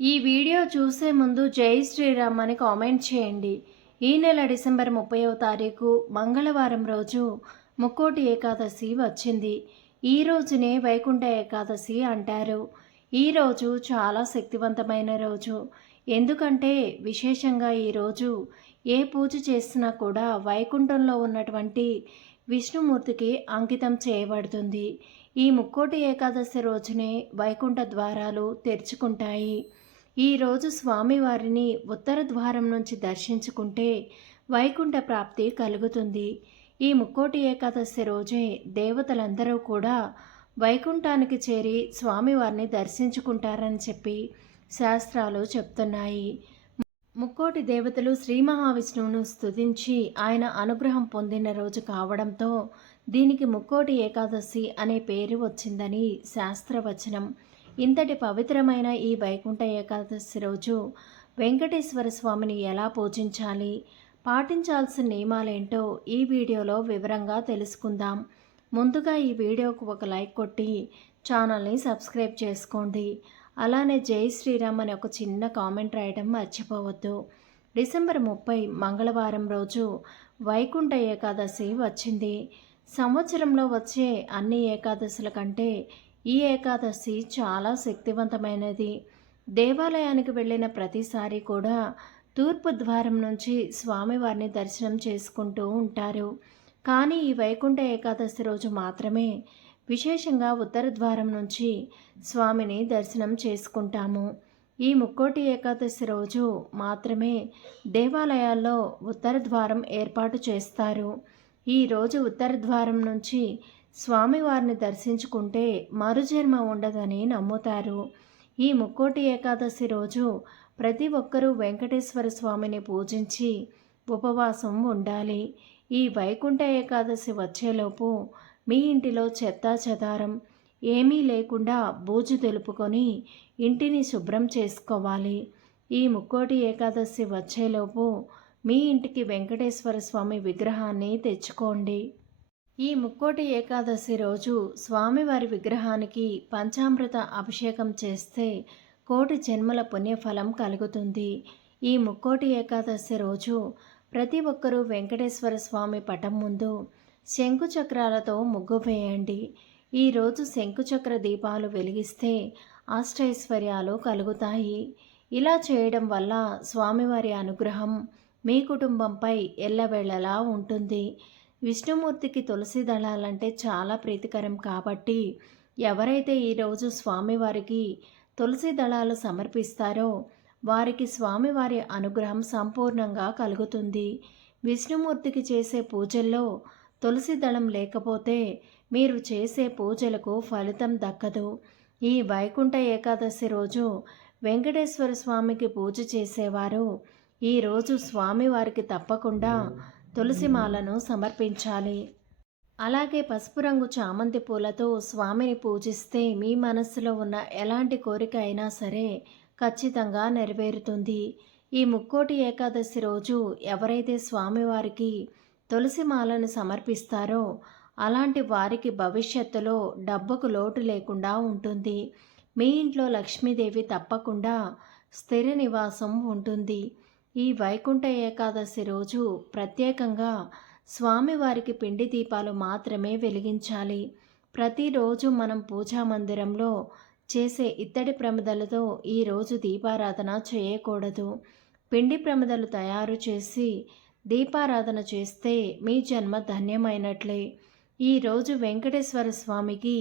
ఈ వీడియో చూసే ముందు జై శ్రీరామ్ అని కామెంట్ చేయండి. ఈ నెల డిసెంబర్ ముప్పైవ తారీఖు మంగళవారం రోజు ముక్కోటి ఏకాదశి వచ్చింది. ఈ రోజునే వైకుంఠ ఏకాదశి అంటారు. ఈ రోజు చాలా శక్తివంతమైన రోజు. ఎందుకంటే విశేషంగా ఈరోజు ఏ పూజ చేసినా కూడా వైకుంఠంలో ఉన్నటువంటి విష్ణుమూర్తికి అంకితం చేయబడుతుంది. ఈ ముక్కోటి ఏకాదశి రోజునే వైకుంఠ ద్వారాలు తెరుచుకుంటాయి. ఈరోజు స్వామివారిని ఉత్తర ద్వారం నుంచి దర్శించుకుంటే వైకుంఠ ప్రాప్తి కలుగుతుంది. ఈ ముక్కోటి ఏకాదశి రోజే దేవతలందరూ కూడా వైకుంఠానికి చేరి స్వామివారిని దర్శించుకుంటారని చెప్పి శాస్త్రాలు చెప్తున్నాయి. ముక్కోటి దేవతలు శ్రీ మహావిష్ణువును స్తుతించి ఆయన అనుగ్రహం పొందిన రోజు కావడంతో దీనికి ముక్కోటి ఏకాదశి అనే పేరు వచ్చిందని శాస్త్రవచనం. ఇంతటి పవిత్రమైన ఈ వైకుంఠ ఏకాదశి రోజు వెంకటేశ్వర స్వామిని ఎలా పూజించాలి? పాటించాల్సిన నియమాలేంటో ఈ వీడియోలో వివరంగా తెలుసుకుందాం. ముందుగా ఈ వీడియోకు ఒక లైక్ కొట్టి ఛానల్ని సబ్స్క్రైబ్ చేసుకోండి. అలానే జై శ్రీరామ్ అని ఒక చిన్న కామెంట్ రాయడం మర్చిపోవద్దు. డిసెంబర్ ముప్పై మంగళవారం రోజు వైకుంఠ ఏకాదశి వచ్చింది. సంవత్సరంలో వచ్చే అన్ని ఏకాదశుల కంటే ఈ ఏకాదశి చాలా శక్తివంతమైనది. దేవాలయానికి వెళ్ళిన ప్రతిసారి కూడా తూర్పు ద్వారం నుంచి స్వామివారిని దర్శనం చేసుకుంటూ ఉంటారు. కానీ ఈ వైకుంఠ ఏకాదశి రోజు మాత్రమే విశేషంగా ఉత్తర ద్వారం నుంచి స్వామిని దర్శనం చేసుకుంటాము. ఈ ముక్కోటి ఏకాదశి రోజు మాత్రమే దేవాలయాల్లో ఉత్తర ద్వారం ఏర్పాటు చేస్తారు. ఈ రోజు ఉత్తర ద్వారం నుంచి స్వామివారిని దర్శించుకుంటే మరుజన్మ ఉండదని నమ్ముతారు. ఈ ముక్కోటి ఏకాదశి రోజు ప్రతి ఒక్కరూ వెంకటేశ్వర స్వామిని పూజించి ఉపవాసం ఉండాలి. ఈ వైకుంఠ ఏకాదశి వచ్చేలోపు మీ ఇంటిలో చెత్తా చెదారం ఏమీ లేకుండా బూజు తెలుపుకొని ఇంటిని శుభ్రం చేసుకోవాలి. ఈ ముక్కోటి ఏకాదశి వచ్చేలోపు మీ ఇంటికి వెంకటేశ్వర స్వామి విగ్రహాన్ని తెచ్చుకోండి. ఈ ముక్కోటి ఏకాదశి రోజు స్వామివారి విగ్రహానికి పంచామృత అభిషేకం చేస్తే కోటి జన్మల పుణ్యఫలం కలుగుతుంది. ఈ ముక్కోటి ఏకాదశి రోజు ప్రతి ఒక్కరూ వెంకటేశ్వర స్వామి పటం ముందు శంకుచక్రాలతో ముగ్గు వేయండి. ఈరోజు శంకుచక్ర దీపాలు వెలిగిస్తే అష్టైశ్వర్యాలు కలుగుతాయి. ఇలా చేయడం వల్ల స్వామివారి అనుగ్రహం మీ కుటుంబంపై ఎల్లవేళలా ఉంటుంది. విష్ణుమూర్తికి తులసి దళాలంటే చాలా ప్రీతికరం కాబట్టి ఎవరైతే ఈరోజు స్వామివారికి తులసి దళాలు సమర్పిస్తారో వారికి స్వామివారి అనుగ్రహం సంపూర్ణంగా కలుగుతుంది. విష్ణుమూర్తికి చేసే పూజల్లో తులసి దళం లేకపోతే మీరు చేసే పూజలకు ఫలితం దక్కదు. ఈ వైకుంఠ ఏకాదశి రోజు వెంకటేశ్వర స్వామికి పూజ చేసేవారు. ఈరోజు స్వామివారికి తప్పకుండా తులసిమాలను సమర్పించాలి. అలాగే పసుపు రంగు చామంతి పూలతో స్వామిని పూజిస్తే మీ మనస్సులో ఉన్న ఎలాంటి కోరిక అయినా సరే ఖచ్చితంగా నెరవేరుతుంది. ఈ ముక్కోటి ఏకాదశి రోజు ఎవరైతే స్వామివారికి తులసిమాలను సమర్పిస్తారో అలాంటి వారికి భవిష్యత్తులో డబ్బుకు లోటు లేకుండా ఉంటుంది. మీ ఇంట్లో లక్ష్మీదేవి తప్పకుండా స్థిర నివాసం ఉంటుంది. ఈ వైకుంఠ ఏకాదశి రోజు ప్రత్యేకంగా స్వామివారికి పిండి దీపాలు మాత్రమే వెలిగించాలి. ప్రతిరోజు మనం పూజా మందిరంలో చేసే ఇత్తడి ప్రమిదలతో ఈరోజు దీపారాధన చేయకూడదు. పిండి ప్రమిదలు తయారు చేసి దీపారాధన చేస్తే మీ జన్మ ధన్యమైనట్లే. ఈరోజు వెంకటేశ్వర స్వామికి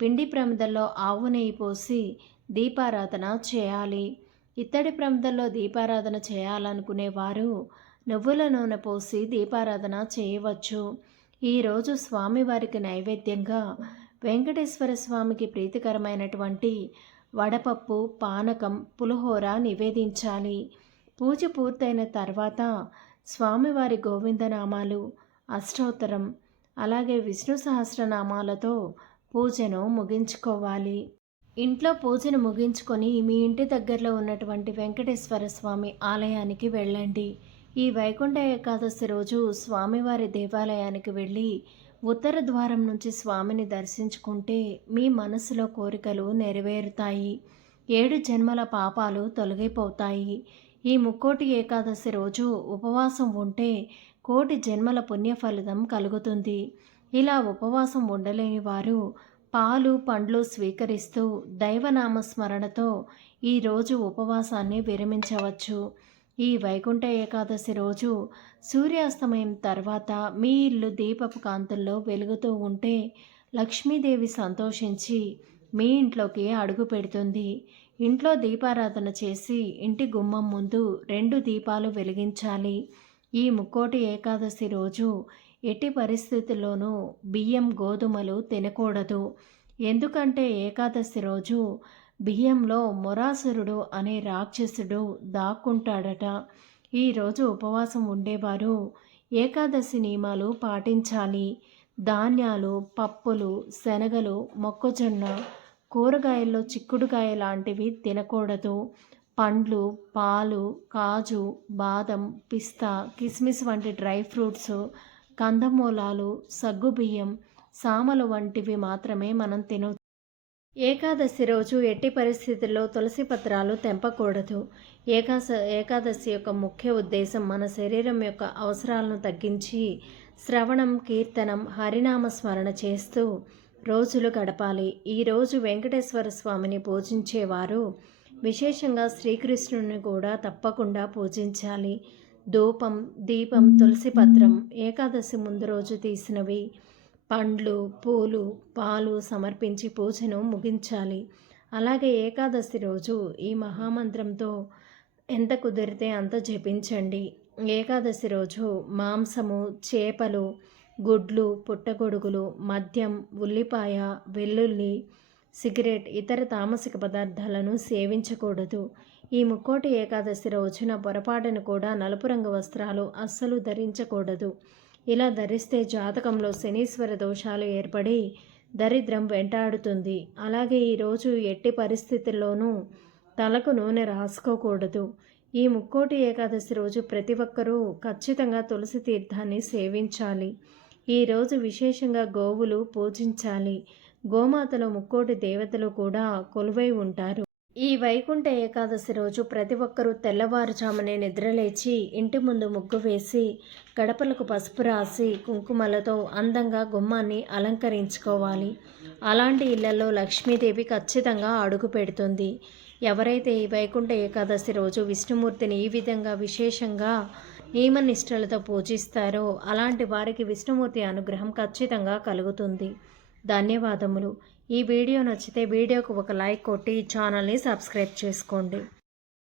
పిండి ప్రమిదల్లో ఆవు నెయ్యి పోసి దీపారాధన చేయాలి. ఇత్తడి ప్రమిదల్లో దీపారాధన చేయాలనుకునేవారు నువ్వుల నూనె పోసి దీపారాధన చేయవచ్చు. ఈరోజు స్వామివారికి నైవేద్యంగా వెంకటేశ్వర స్వామికి ప్రీతికరమైనటువంటి వడపప్పు పానకం పులిహోర నివేదించాలి. పూజ పూర్తయిన తర్వాత స్వామివారి గోవిందనామాలు అష్టోత్తరం అలాగే విష్ణు సహస్రనామాలతో పూజను ముగించుకోవాలి. ఇంట్లో పూజను ముగించుకొని మీ ఇంటి దగ్గరలో ఉన్నటువంటి వెంకటేశ్వర స్వామి ఆలయానికి వెళ్ళండి. ఈ వైకుంఠ ఏకాదశి రోజు స్వామివారి దేవాలయానికి వెళ్ళి ఉత్తర ద్వారం నుంచి స్వామిని దర్శించుకుంటే మీ మనసులో కోరికలు నెరవేరుతాయి. ఏడు జన్మల పాపాలు తొలగిపోతాయి. ఈ ముక్కోటి ఏకాదశి రోజు ఉపవాసం ఉంటే కోటి జన్మల పుణ్య ఫలితం కలుగుతుంది. ఇలా ఉపవాసం ఉండలేని వారు పాలు పండ్లు స్వీకరిస్తూ దైవనామ స్మరణతో ఈరోజు ఉపవాసాన్ని విరమించవచ్చు. ఈ వైకుంఠ ఏకాదశి రోజు సూర్యాస్తమయం తర్వాత మీ ఇల్లు దీపపు కాంతుల్లో వెలుగుతూ ఉంటే లక్ష్మీదేవి సంతోషించి మీ ఇంట్లోకి అడుగు పెడుతుంది. ఇంట్లో దీపారాధన చేసి ఇంటి గుమ్మం ముందు రెండు దీపాలు వెలిగించాలి. ఈ ముక్కోటి ఏకాదశి రోజు ఎట్టి పరిస్థితుల్లోనూ బియ్యం గోధుమలు తినకూడదు. ఎందుకంటే ఏకాదశి రోజు బియ్యంలో మొరాసురుడు అనే రాక్షసుడు దాక్కుంటాడట. ఈరోజు ఉపవాసం ఉండేవారు. ఏకాదశి నియమాలు పాటించాలి. ధాన్యాలు పప్పులు శనగలు మొక్కజొన్న కూరగాయల్లో చిక్కుడుకాయ లాంటివి తినకూడదు. పండ్లు పాలు కాజు బాదం పిస్తా కిస్మిస్ వంటి డ్రై ఫ్రూట్స్ కందమూలాలు సగ్గుబియ్యం సామలు వంటివి మాత్రమే మనం తిను. ఏకాదశి రోజు ఎట్టి పరిస్థితుల్లో తులసి పత్రాలు తెంపకూడదు. ఏకాశ ఏకాదశి యొక్క ముఖ్య ఉద్దేశం మన శరీరం యొక్క అవసరాలను తగ్గించి శ్రవణం కీర్తనం హరినామ స్మరణ చేస్తూ రోజులు గడపాలి. ఈరోజు వెంకటేశ్వర స్వామిని పూజించేవారు విశేషంగా శ్రీకృష్ణుని కూడా తప్పకుండా పూజించాలి. ధూపం దీపం తులసి పత్రం ఏకాదశి ముందు రోజు తీసినవి. పండ్లు పూలు పాలు సమర్పించి పూజను ముగించాలి. అలాగే ఏకాదశి రోజు ఈ మహామంత్రంతో ఎంత కుదిరితే అంత జపించండి. ఏకాదశి రోజు మాంసము చేపలు గుడ్లు పుట్టగొడుగులు మద్యం ఉల్లిపాయ వెల్లుల్లి సిగరెట్ ఇతర తామసిక పదార్థాలను సేవించకూడదు. ఈ ముక్కోటి ఏకాదశి రోజున పొరపాటును కూడా నలుపు రంగు వస్త్రాలు అస్సలు ధరించకూడదు. ఇలా ధరిస్తే జాతకంలో శనీశ్వర దోషాలు ఏర్పడి దరిద్రం వెంటాడుతుంది. అలాగే ఈరోజు ఎట్టి పరిస్థితుల్లోనూ తలకు నూనె రాసుకోకూడదు. ఈ ముక్కోటి ఏకాదశి రోజు ప్రతి ఒక్కరూ ఖచ్చితంగా తులసి తీర్థాన్ని సేవించాలి. ఈరోజు విశేషంగా గోవులు పూజించాలి. గోమాతలో ముక్కోటి దేవతలు కూడా కొలువై ఉంటారు. ఈ వైకుంఠ ఏకాదశి రోజు ప్రతి ఒక్కరూ తెల్లవారుజామునే నిద్రలేచి ఇంటి ముందు ముగ్గు వేసి గడపలకు పసుపు రాసి కుంకుమలతో అందంగా గుమ్మాన్ని అలంకరించుకోవాలి. అలాంటి ఇళ్ళలో లక్ష్మీదేవి ఖచ్చితంగా అడుగు పెడుతుంది. ఎవరైతే ఈ వైకుంఠ ఏకాదశి రోజు విష్ణుమూర్తిని ఈ విధంగా విశేషంగా నియమనిష్టలతో పూజిస్తారో అలాంటి వారికి విష్ణుమూర్తి అనుగ్రహం ఖచ్చితంగా కలుగుతుంది. ధన్యవాదములు. ఈ వీడియో నచ్చితే వీడియోకు ఒక లైక్ కొట్టి ఛానల్ని సబ్స్క్రైబ్ చేసుకోండి.